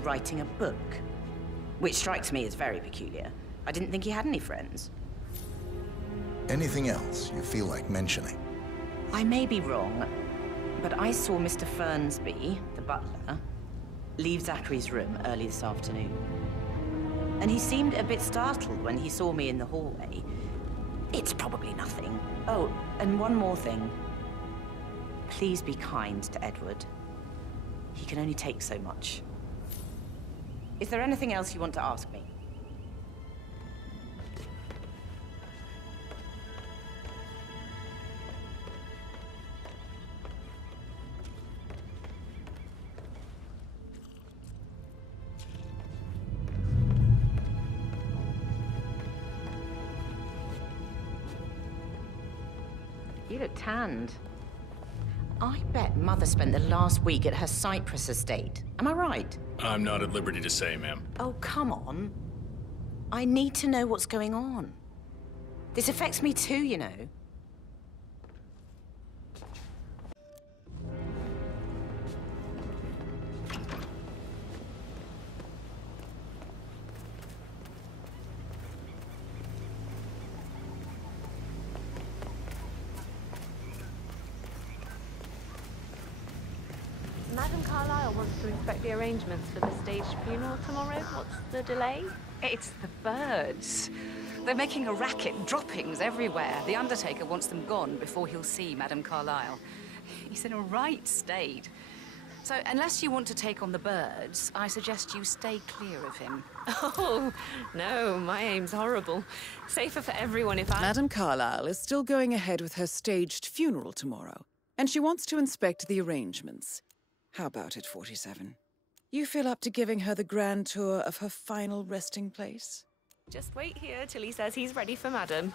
writing a book, which strikes me as very peculiar. I didn't think he had any friends. Anything else you feel like mentioning? I may be wrong, but I saw Mr. Fernsby, the butler, leave Zachary's room early this afternoon. And he seemed a bit startled when he saw me in the hallway. It's probably nothing. Oh, and one more thing. Please be kind to Edward. He can only take so much. Is there anything else you want to ask me? You look tanned. I bet Mother spent the last week at her Cyprus estate. Am I right? I'm not at liberty to say, ma'am. Oh, come on. I need to know what's going on. This affects me too, you know. Madam Carlyle wants to inspect the arrangements for the staged funeral tomorrow. What's the delay? It's the birds. They're making a racket, droppings everywhere. The undertaker wants them gone before he'll see Madam Carlyle. He's in a right state. So, unless you want to take on the birds, I suggest you stay clear of him. Oh, no, my aim's horrible. Safer for everyone if I... Madam Carlyle is still going ahead with her staged funeral tomorrow, and she wants to inspect the arrangements. How about it, 47? You feel up to giving her the grand tour of her final resting place? Just wait here till he says he's ready for Madam.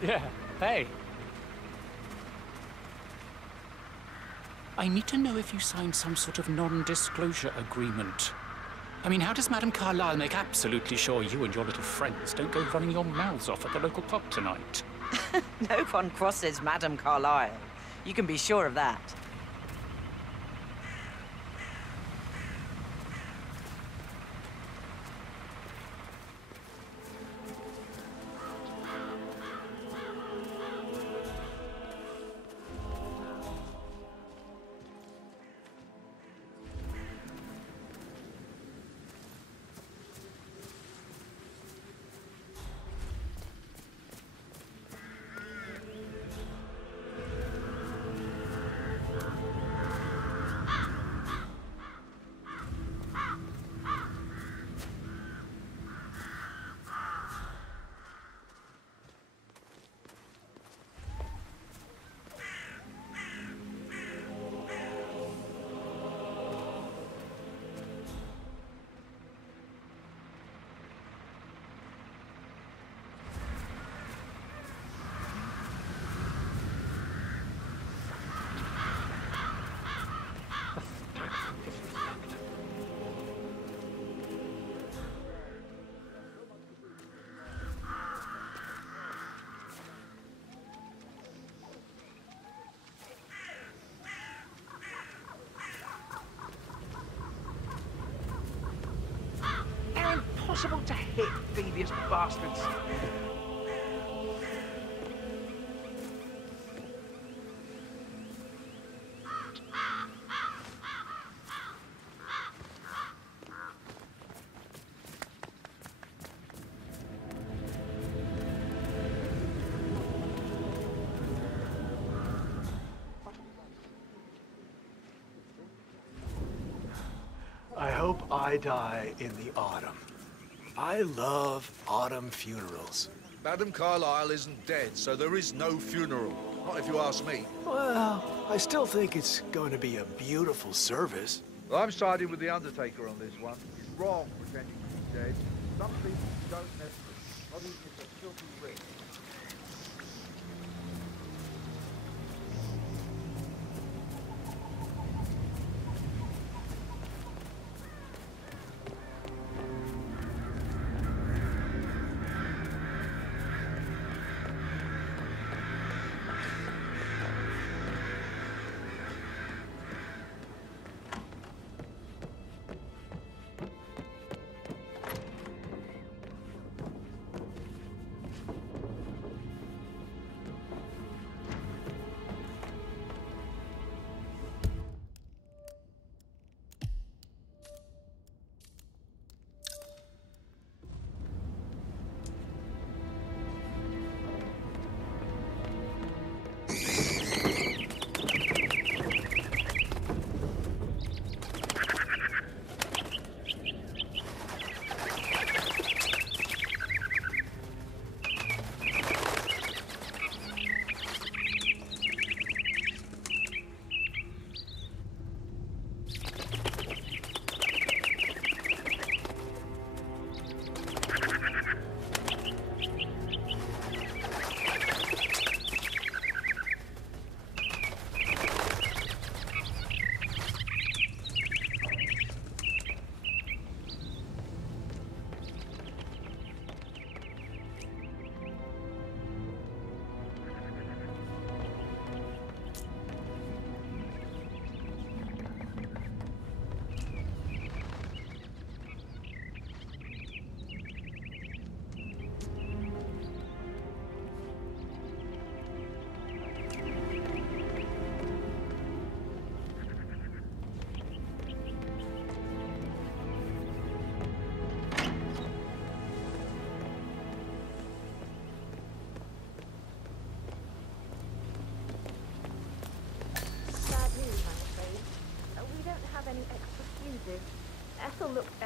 Yeah, hey. I need to know if you signed some sort of non-disclosure agreement. I mean, how does Madame Carlyle make absolutely sure you and your little friends don't go running your mouths off at the local pub tonight? No one crosses Madame Carlyle. You can be sure of that. Impossible to hit, devious bastards. I hope I die in the autumn. I love autumn funerals. Madam Carlyle isn't dead, so there is no funeral. Not if you ask me. Well, I still think it's going to be a beautiful service. Well, I'm siding with the Undertaker on this one. He's wrong pretending to be dead. Some people don't necessarily. Not even if they're filthy rich.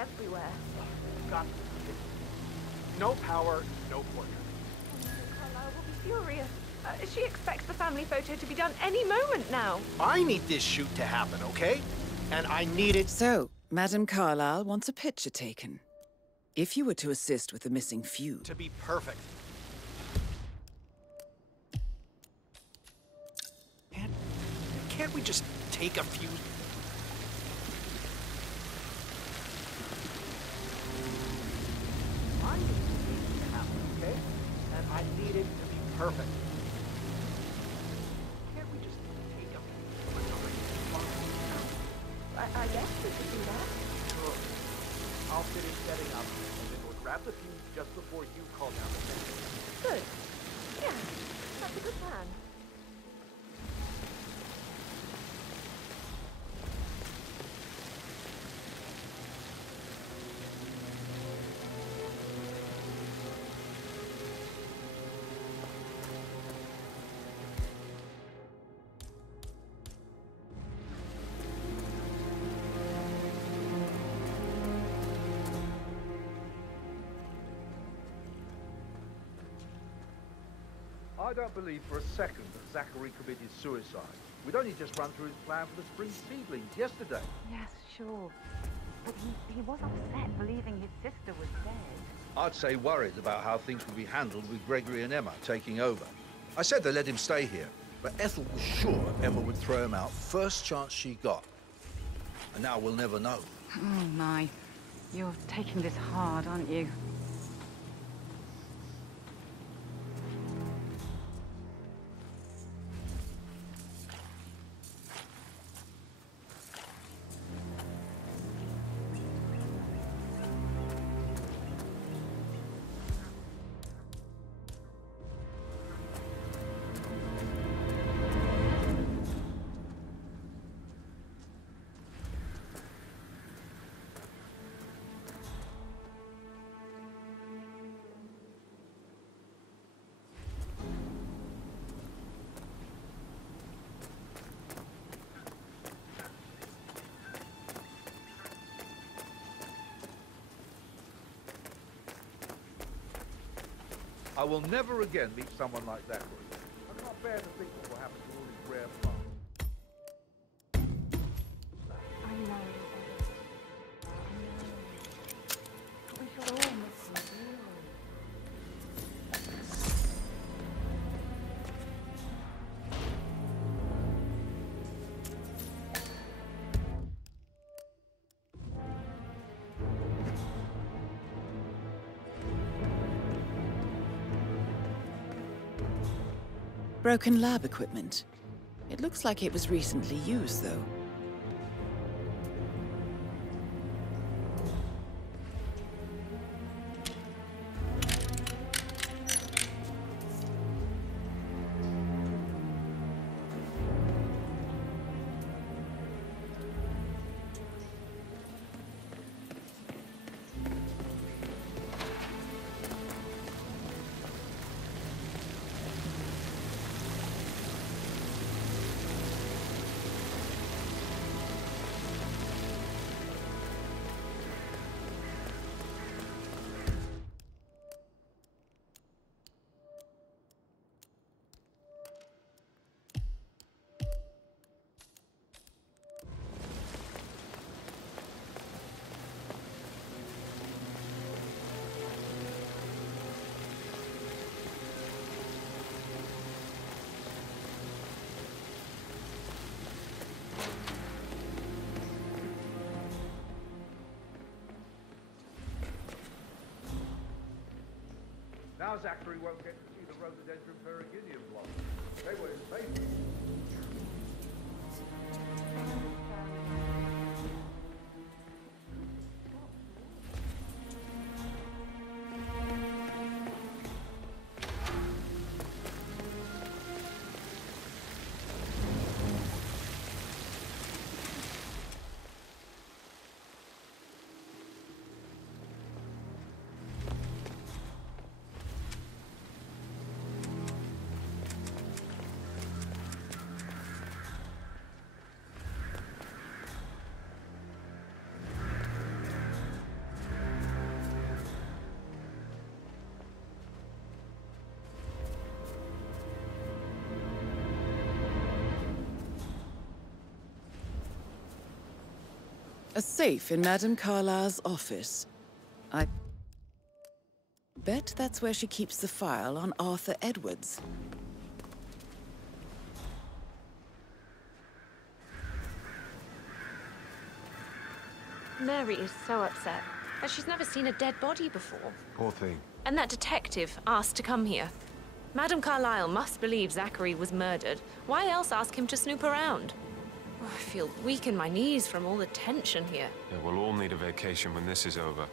everywhere. Got no power, no portrait. Carlisle will be furious. She expects the family photo to be done any moment now. I need this shoot to happen, okay? And I need it... So, Madame Carlisle wants a picture taken. If you were to assist with the missing few... to be perfect. Can't we just take a few... I need this to happen, okay? And I need it to be perfect. Can't we just take a few... I guess we could do that. Sure. I'll finish setting up, and then we'll grab the fuse just before you call down the sentry. Good. Yeah, that's a good plan. I don't believe for a second that Zachary committed suicide. We'd only just run through his plan for the spring seedlings yesterday. Yes, sure. But he was upset believing his sister was dead. I'd say worried about how things would be handled with Gregory and Emma taking over. I said they let him stay here, but Ethel was sure Emma would throw him out first chance she got. And now we'll never know. Oh, my. You're taking this hard, aren't you? I will never again meet someone like Zachary. I can't bear to think what will happen to all his rare plants. I know. We shall all miss him dearly. Broken lab equipment. It looks like it was recently used, though. Now Zachary won't get to see the rhododendron periginium blossom. They were his favourite. A safe in Madame Carlyle's office. I bet that's where she keeps the file on Arthur Edwards. Mary is so upset. But she's never seen a dead body before. Poor thing. And that detective asked to come here. Madame Carlyle must believe Zachary was murdered. Why else ask him to snoop around? Oh, I feel weak in my knees from all the tension here. Yeah, we'll all need a vacation when this is over.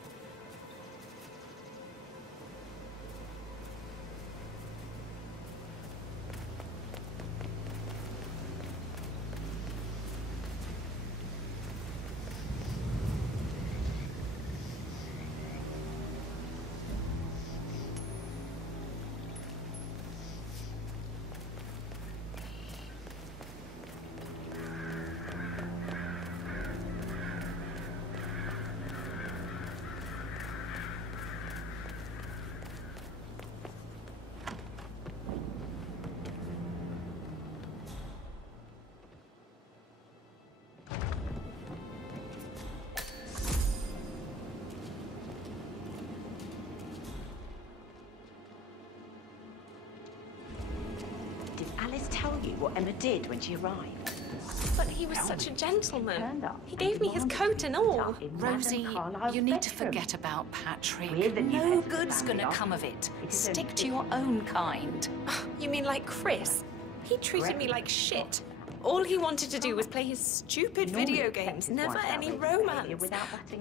Alice tell you what Emma did when she arrived? But he was such a gentleman. He gave me his coat and all. Rosie, you need to forget about Patrick. No good's gonna come of it. Stick to your own kind. You mean like Chris? He treated me like shit. All he wanted to do was play his stupid video games, never any romance.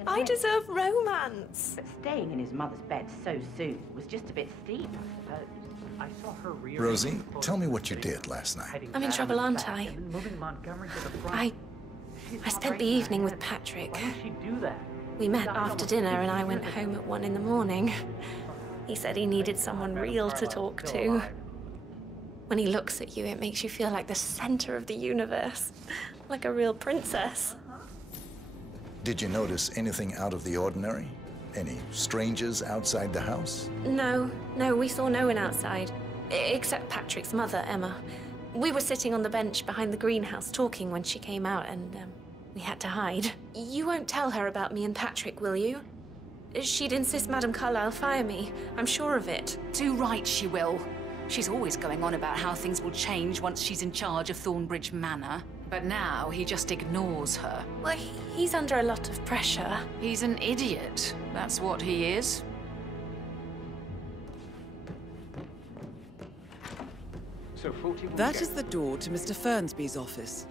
I deserve romance. But staying in his mother's bed so soon was just a bit steep, I suppose. I saw her rear. Rosie, tell me what you did last night. I'm in trouble, aren't I? I spent the evening with Patrick. Why did she do that? We met after dinner and I went home at 1 in the morning. He said he needed someone real to talk to. When he looks at you, it makes you feel like the center of the universe. Like a real princess. Did you notice anything out of the ordinary? Any strangers outside the house? No, we saw no one outside. Except Patrick's mother, Emma. We were sitting on the bench behind the greenhouse talking when she came out and we had to hide. You won't tell her about me and Patrick, will you? She'd insist Madame Carlyle fire me. I'm sure of it. Too right she will. She's always going on about how things will change once she's in charge of Thornbridge Manor. But now he just ignores her. Well, he's under a lot of pressure. He's an idiot. That's what he is. So 41 That is the door to Mr. Fernsby's office.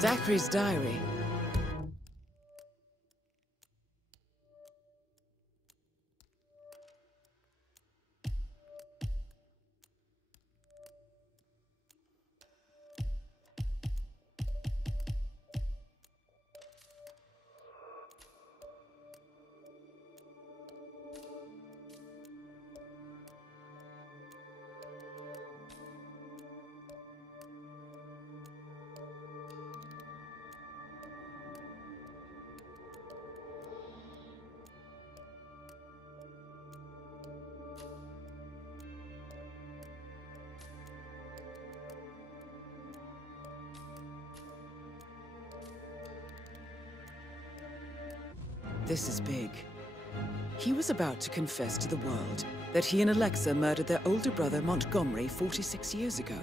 Zachary's diary. This is big. He was about to confess to the world that he and Alexa murdered their older brother Montgomery 46 years ago.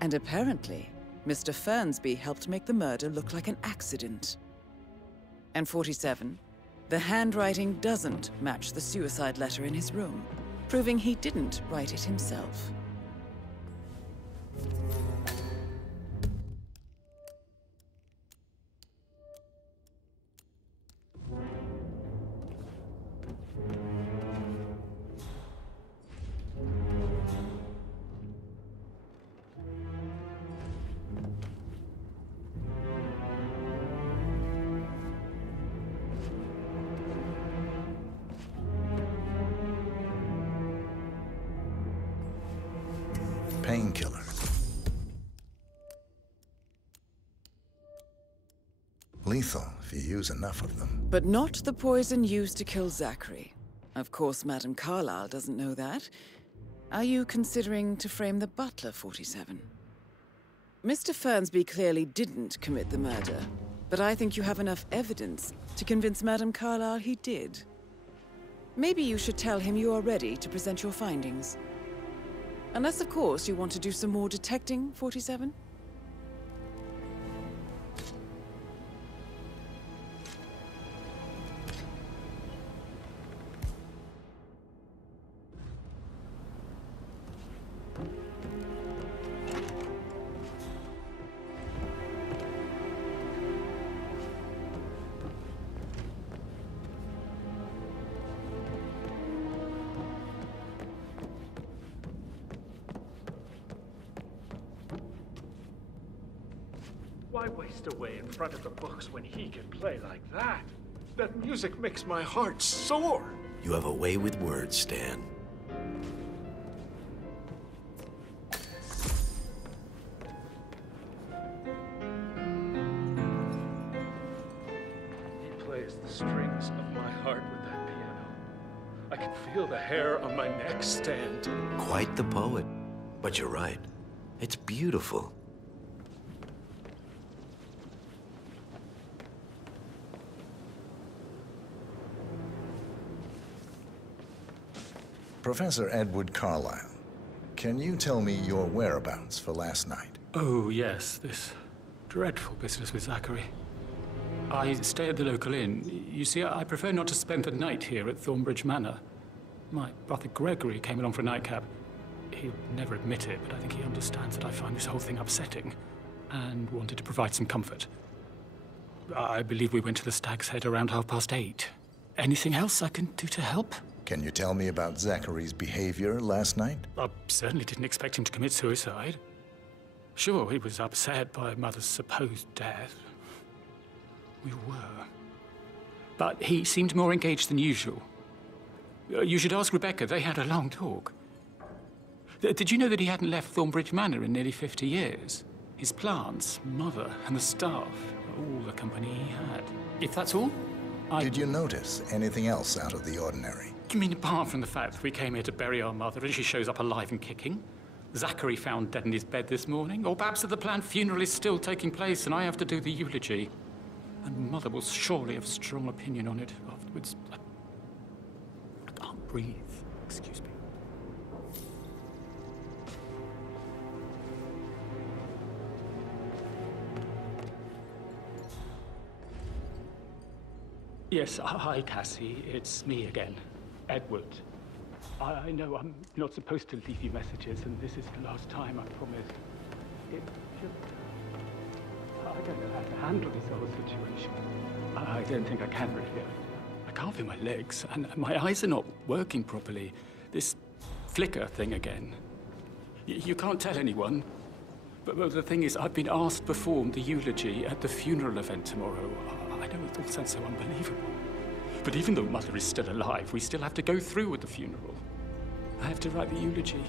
And apparently, Mr. Fernsby helped make the murder look like an accident. And 47, the handwriting doesn't match the suicide letter in his room, proving he didn't write it himself. Lethal, if you use enough of them. But not the poison used to kill Zachary. Of course, Madame Carlyle doesn't know that. Are you considering to frame the butler, 47? Mr. Fernsby clearly didn't commit the murder, but I think you have enough evidence to convince Madame Carlyle he did. Maybe you should tell him you are ready to present your findings. Unless, of course, you want to do some more detecting, 47? Why waste away in front of the books when he can play like that? That music makes my heart soar. You have a way with words, Stan. He plays the strings of my heart with that piano. I can feel the hair on my neck stand. Quite the poet. But you're right. It's beautiful. Professor Edward Carlyle, can you tell me your whereabouts for last night? Oh, yes, this dreadful business with Zachary. I stay at the local inn. You see, I prefer not to spend the night here at Thornbridge Manor. My brother Gregory came along for a nightcap. He'll never admit it, but I think he understands that I find this whole thing upsetting and wanted to provide some comfort. I believe we went to the Stag's Head around 8:30. Anything else I can do to help? Can you tell me about Zachary's behavior last night? I certainly didn't expect him to commit suicide. Sure, he was upset by Mother's supposed death. We were. But he seemed more engaged than usual. You should ask Rebecca. They had a long talk. Did you know that he hadn't left Thornbridge Manor in nearly 50 years? His plants, Mother, and the staff, all the company he had. If that's all, Did you notice anything else out of the ordinary? You mean apart from the fact that we came here to bury our mother and she shows up alive and kicking? Zachary found dead in his bed this morning? Or perhaps that the planned funeral is still taking place and I have to do the eulogy? And Mother will surely have a strong opinion on it afterwards. I can't breathe. Excuse me. Yes, hi, Cassie. It's me again. Edward. I know I'm not supposed to leave you messages, and this is the last time, I promise. It just... I don't know how to handle this whole situation. I don't think I can really. I can't feel my legs, and my eyes are not working properly. This flicker thing again. You can't tell anyone, but the thing is, I've been asked to perform the eulogy at the funeral event tomorrow. I know it all sounds so unbelievable. But even though Mother is still alive, we still have to go through with the funeral. I have to write the eulogy.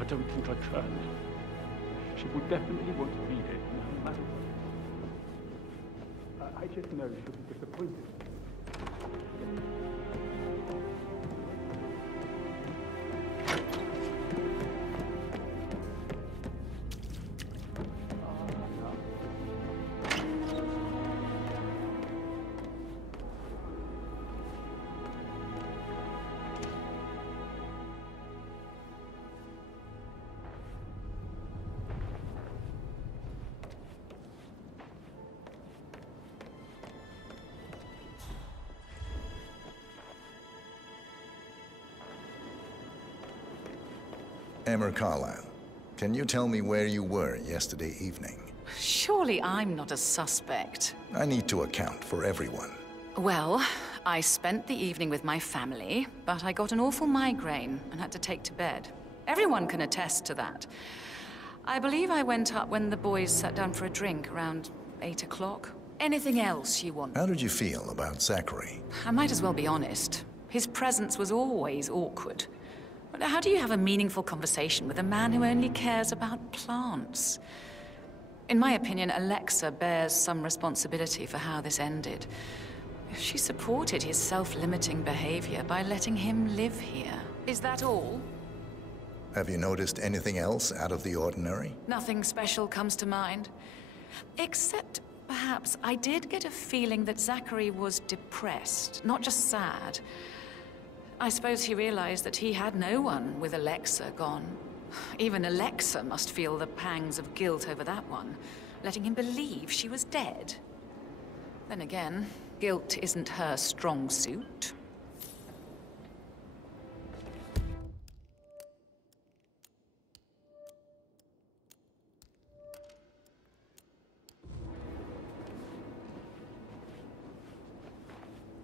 I don't think I can. She will definitely want to read it, no matter what. I just know she'll be disappointed. Emma Carlyle, can you tell me where you were yesterday evening? Surely I'm not a suspect. I need to account for everyone. Well, I spent the evening with my family, but I got an awful migraine and had to take to bed. Everyone can attest to that. I believe I went up when the boys sat down for a drink around 8 o'clock. Anything else you want? How did you feel about Zachary? I might as well be honest. His presence was always awkward. But how do you have a meaningful conversation with a man who only cares about plants? In my opinion, Alexa bears some responsibility for how this ended. She supported his self-limiting behavior by letting him live here. Is that all? Have you noticed anything else out of the ordinary? Nothing special comes to mind. Except, perhaps, I did get a feeling that Zachary was depressed, not just sad. I suppose he realized that he had no one with Alexa gone. Even Alexa must feel the pangs of guilt over that one, letting him believe she was dead. Then again, guilt isn't her strong suit.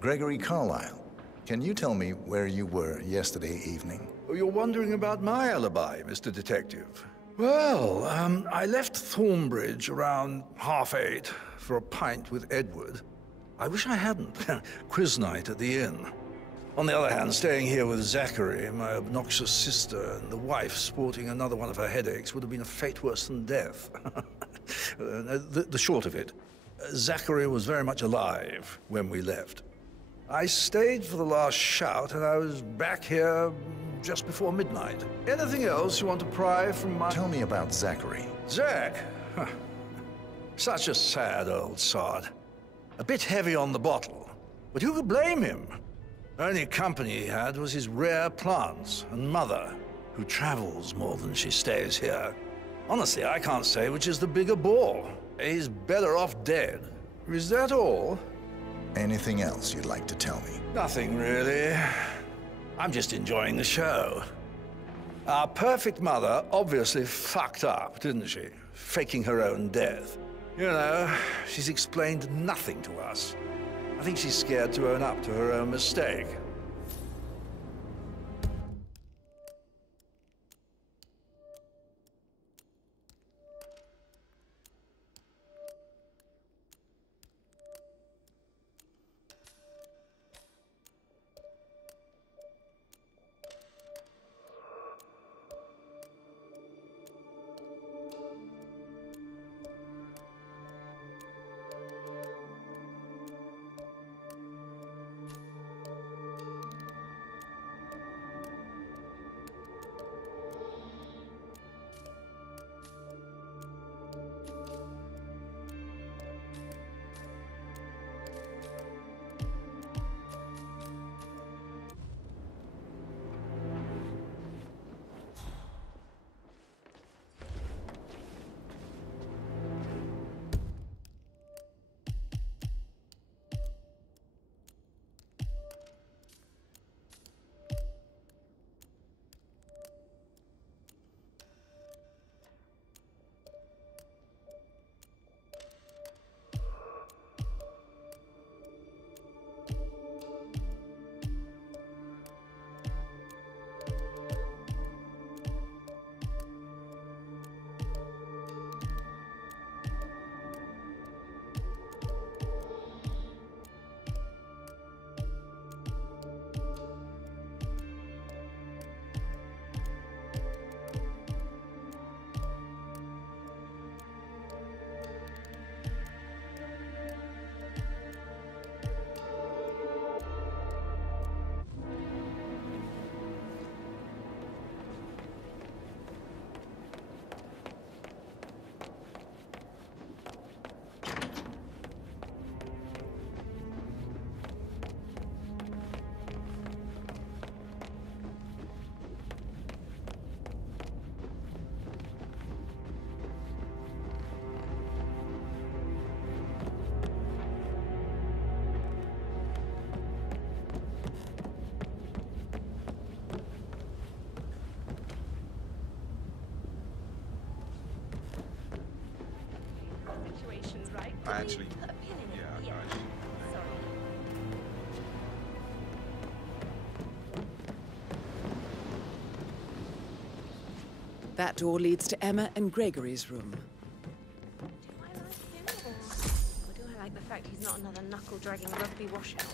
Gregory Carlyle, can you tell me where you were yesterday evening? Oh, you're wondering about my alibi, Mr. Detective. Well, I left Thornbridge around 8:30 for a pint with Edward. I wish I hadn't. Quiz night at the inn. On the other hand, staying here with Zachary, my obnoxious sister, and the wife sporting another one of her headaches would have been a fate worse than death. The short of it, Zachary was very much alive when we left. I stayed for the last shout, and I was back here just before midnight. Anything else you want to pry from my... Tell me about Zachary. Zach? Huh. Such a sad old sod. A bit heavy on the bottle, but who could blame him? Only company he had was his rare plants and mother, who travels more than she stays here. Honestly, I can't say which is the bigger bore. He's better off dead. Is that all? Anything else you'd like to tell me? Nothing, really. I'm just enjoying the show. Our perfect mother obviously fucked up, didn't she? Faking her own death. You know, she's explained nothing to us. I think she's scared to own up to her own mistake. I actually... Yeah, That door leads to Emma and Gregory's room. Do I like him, or do I like the fact he's not another knuckle-dragging rugby washout?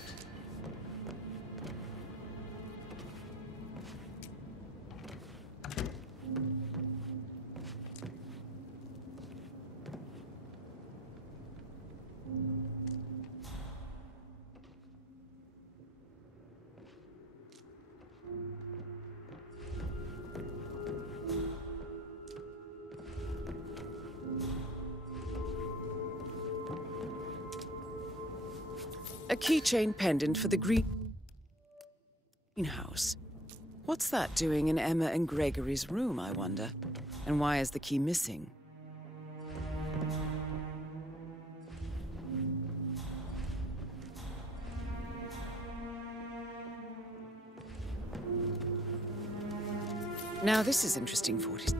A keychain pendant for the greenhouse. What's that doing in Emma and Gregory's room, I wonder? And why is the key missing? Now this is interesting, 40.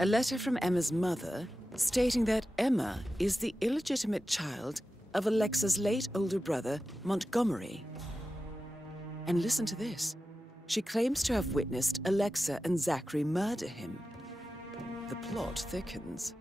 A letter from Emma's mother stating that Emma is the illegitimate child of Alexa's late older brother, Montgomery. And listen to this. She claims to have witnessed Alexa and Zachary murder him. The plot thickens.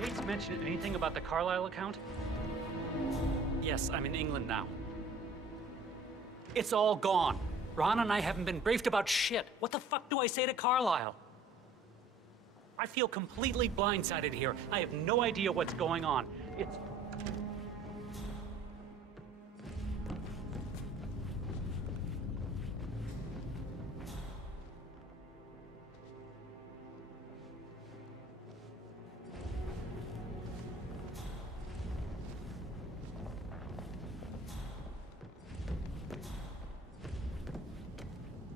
Yates mention anything about the Carlisle account? Yes, I'm in England now. It's all gone. Ron and I haven't been briefed about shit. What the fuck do I say to Carlisle? I feel completely blindsided here. I have no idea what's going on. It's...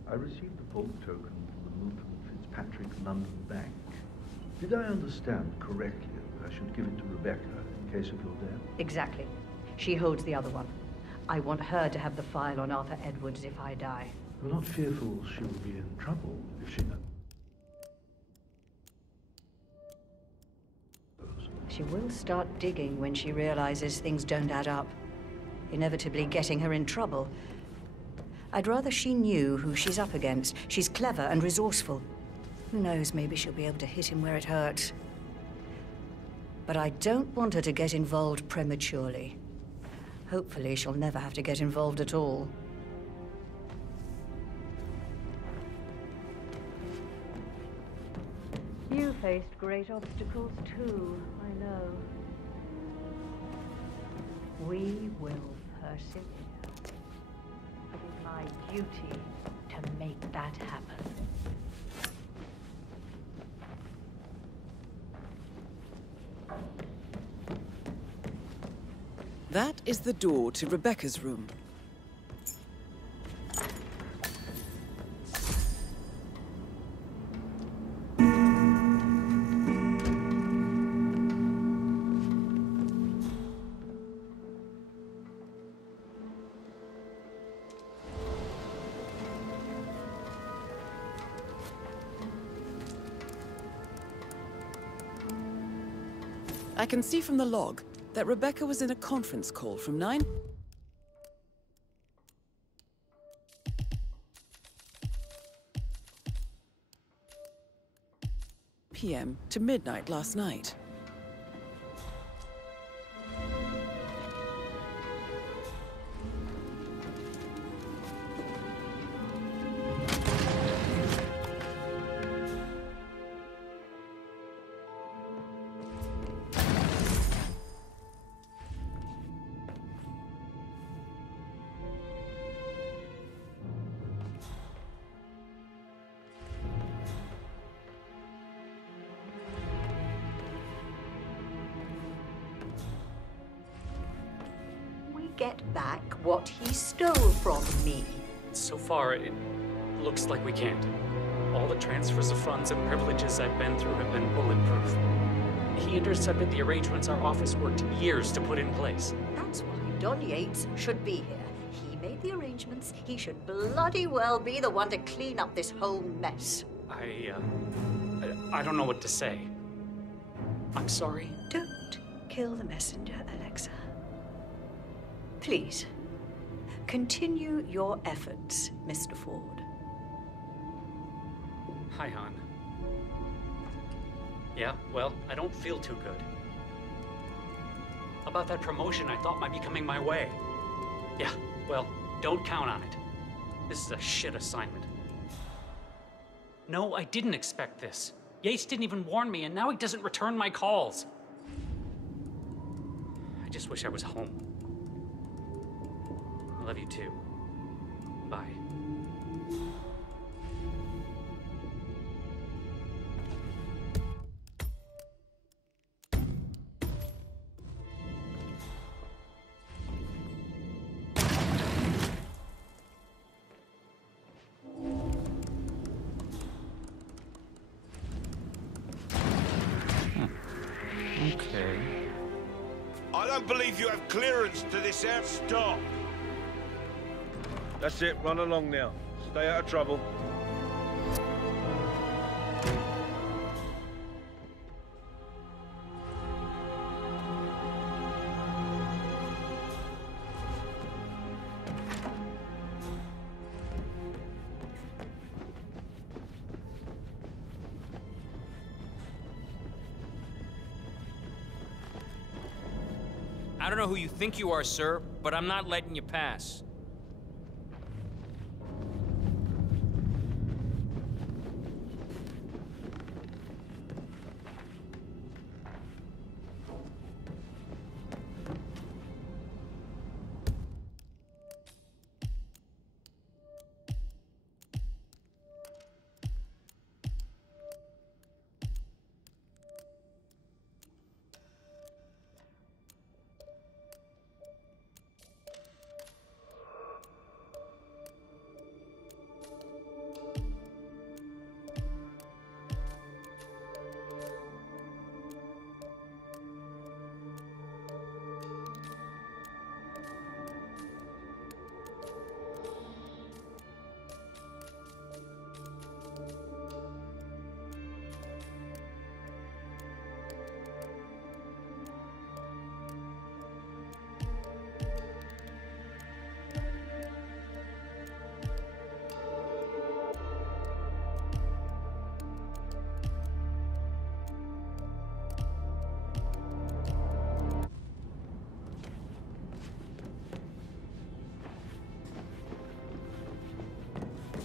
I received a vault token from the Milton Fitzpatrick London Bank. Did I understand correctly that I should give it to Rebecca in case of your death? Exactly. She holds the other one. I want her to have the file on Arthur Edwards if I die. You're not fearful she will be in trouble if she knows? She will start digging when she realizes things don't add up, inevitably getting her in trouble. I'd rather she knew who she's up against. She's clever and resourceful. Who knows, maybe she'll be able to hit him where it hurts. But I don't want her to get involved prematurely. Hopefully she'll never have to get involved at all. You faced great obstacles too, I know. We will persevere. It is my duty to make that happen. That is the door to Rebecca's room. I can see from the log that Rebecca was in a conference call from 9 p.m. to midnight last night. Get back what he stole from me. So far, it looks like we can't. All the transfers of funds and privileges I've been through have been bulletproof. He intercepted the arrangements our office worked years to put in place. That's why Don Yates should be here. He made the arrangements. He should bloody well be the one to clean up this whole mess. I don't know what to say. I'm sorry. Don't kill the messenger, Alexa. Please, continue your efforts, Mr. Ford. Hi, hon. Yeah, well, I don't feel too good. About that promotion I thought might be coming my way. Yeah, well, don't count on it. This is a shit assignment. No, I didn't expect this. Yates didn't even warn me, and now he doesn't return my calls. I just wish I was home. I love you too. Bye. Okay. I don't believe you have clearance to this air. Stop! That's it, run along now. Stay out of trouble. I don't know who you think you are, sir, but I'm not letting you pass.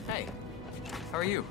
Hey, how are you?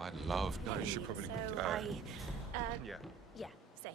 I'd love. No, you should probably. So yeah. Yeah, same.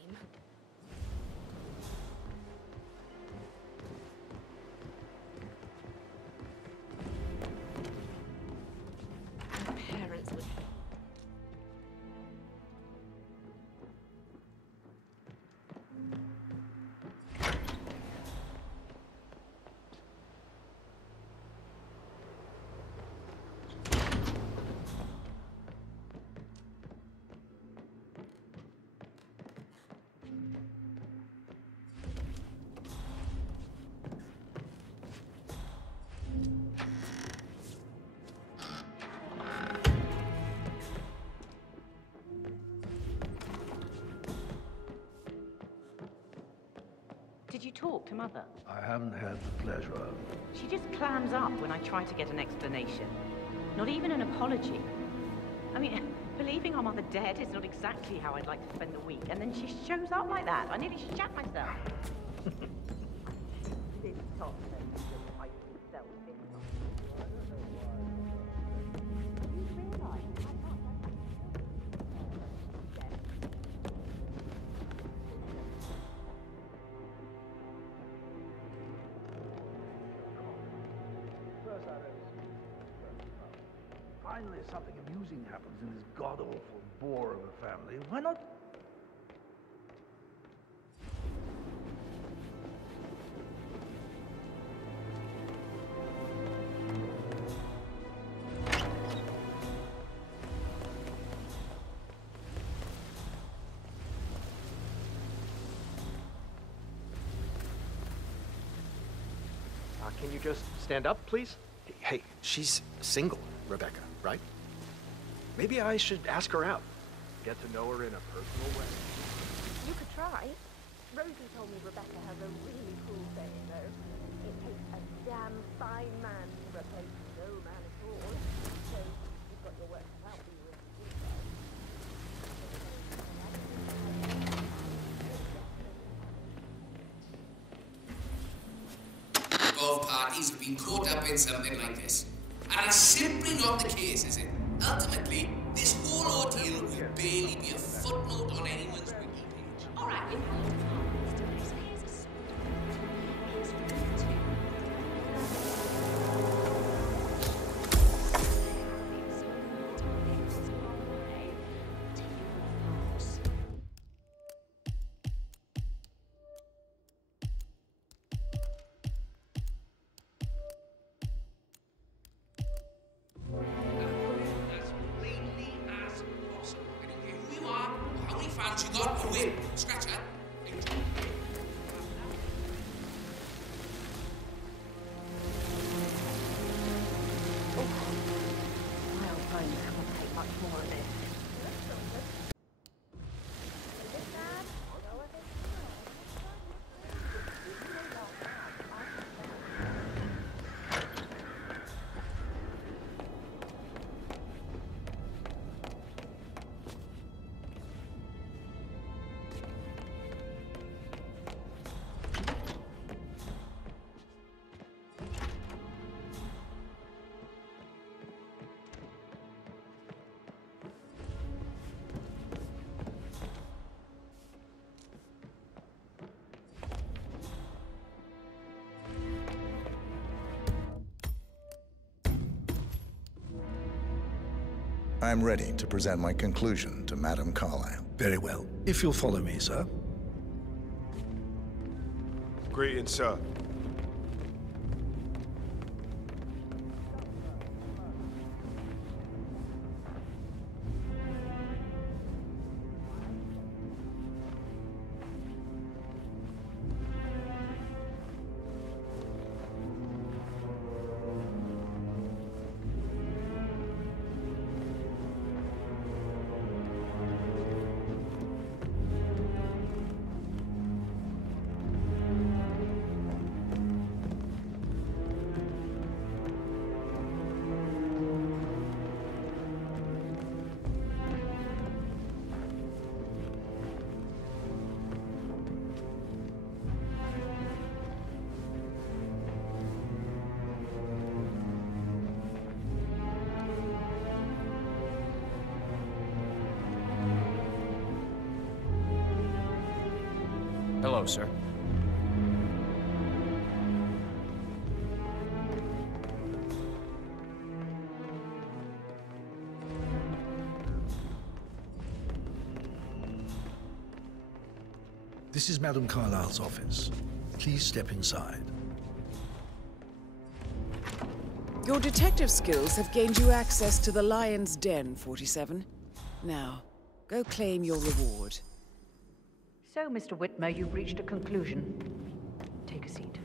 Did you talk to Mother? I haven't had the pleasure of. She just clams up when I try to get an explanation. Not even an apology. I mean, believing our mother dead is not exactly how I'd like to spend the week, and then she shows up like that. I nearly shat myself. This top Finally, something amusing happens in this god-awful bore of a family. Why not? Can you just stand up, please? Hey, she's single, Rebecca, right? Maybe I should ask her out. Get to know her in a personal way. You could try. Rosie told me Rebecca has a really cool saying, though. It takes a damn fine man to replace no man at all. So you've got your work cut out for you. Both parties have been caught up in something like this. And it's simply not the case, is it? Ultimately, this whole ordeal will barely be a footnote on anyone's wiki page. All right, You got a whip. Scratch that. I'll find you can't take much more of this. I'm ready to present my conclusion to Madame Carlyle. Very well. If you'll follow me, sir. Greetings, sir. Hello, sir. This is Madame Carlyle's office. Please step inside. Your detective skills have gained you access to the Lion's Den, 47. Now, go claim your reward. So, Mr. Whitmer, you've reached a conclusion. Take a seat.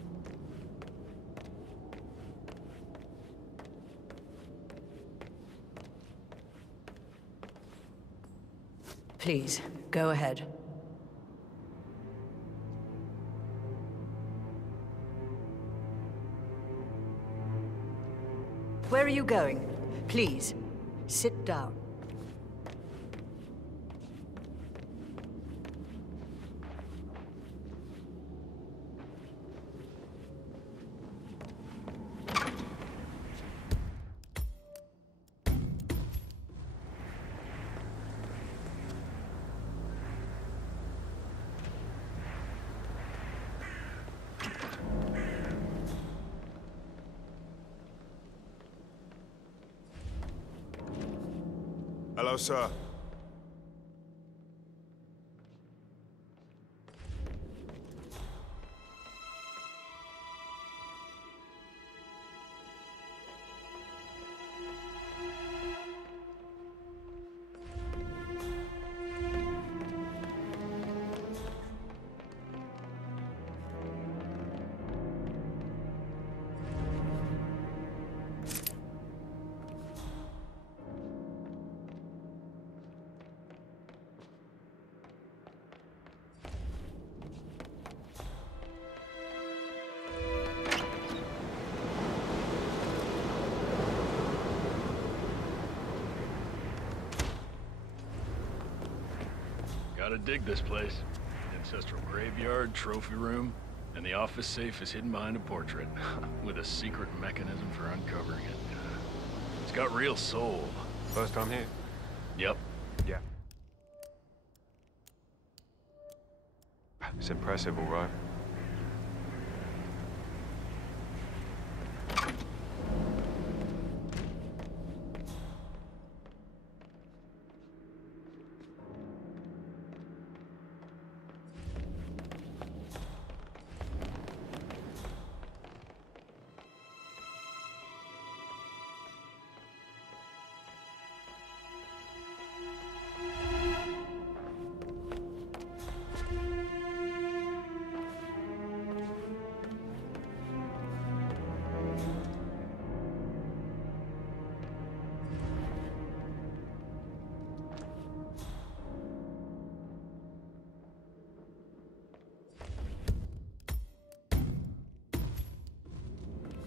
Please, go ahead. Where are you going? Please, sit down. Hello, sir. Gotta dig this place. Ancestral graveyard, trophy room, and the office safe is hidden behind a portrait, with a secret mechanism for uncovering it. It's got real soul. First time here? Yep. Yeah. It's impressive, all right.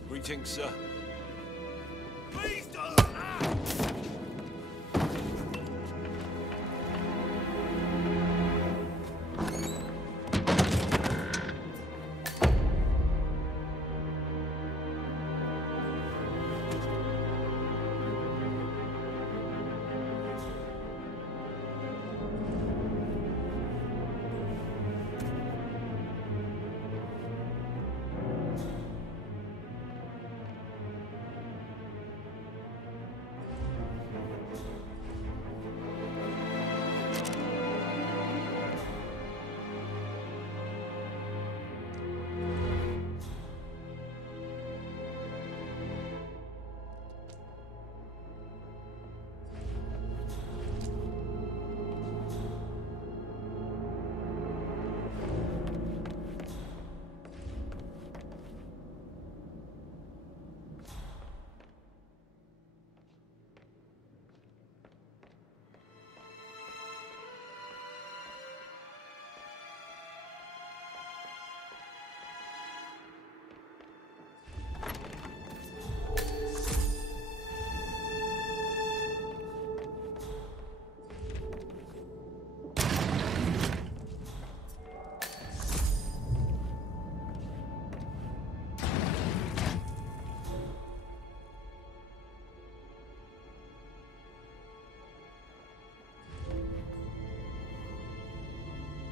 Greetings, sir. Please don't!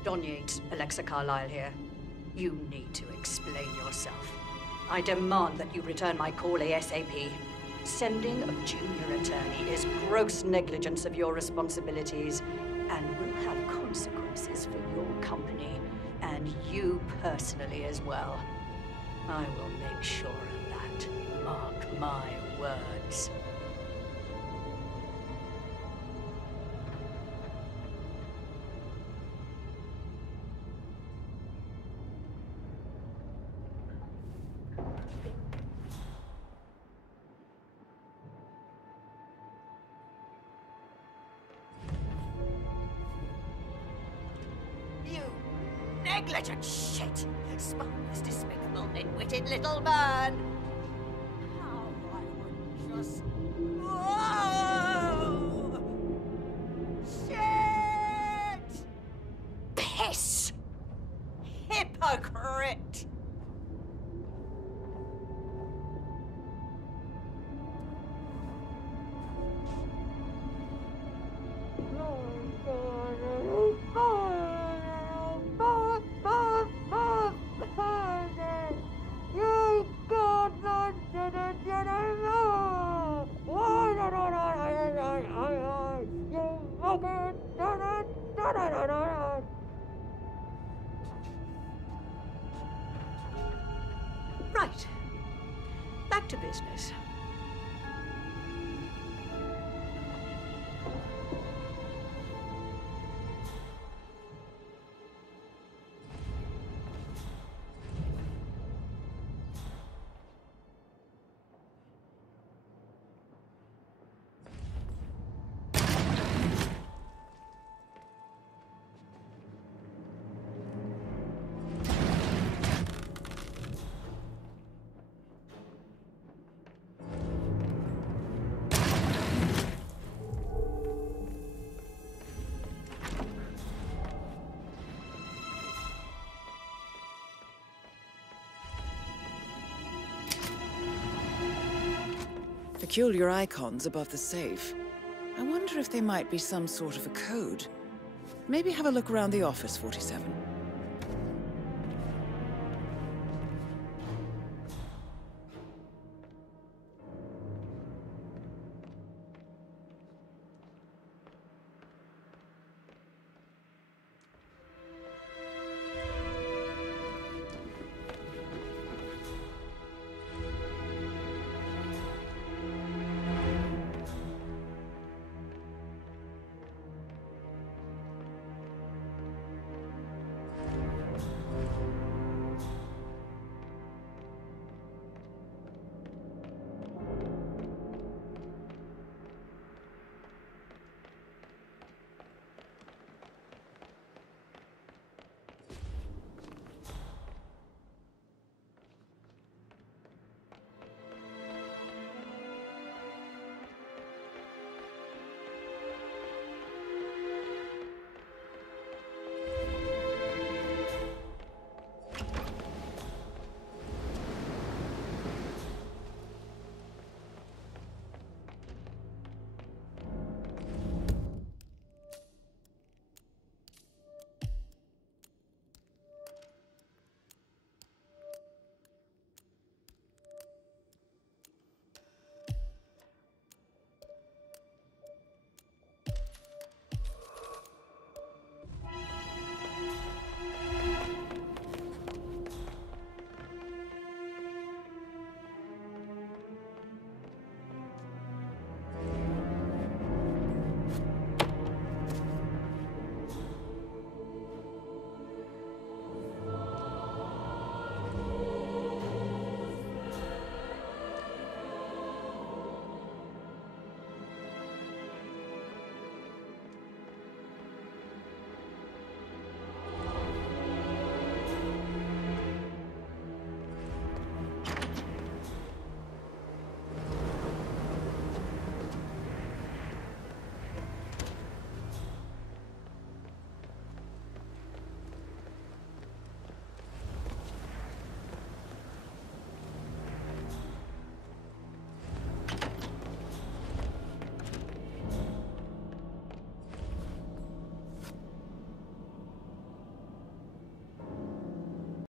Don Yates, Alexa Carlyle here. You need to explain yourself. I demand that you return my call ASAP. Sending a junior attorney is gross negligence of your responsibilities and will have consequences for your company and you personally as well. I will make sure of that. Mark my words. Negligent shit! Spineless, despicable, nitwitted little man! How I would worthless. Whoa! Shit! Piss! Hypocrite! Right. Back to business. Peculiar icons above the safe. I wonder if they might be some sort of a code. Maybe have a look around the office, 47.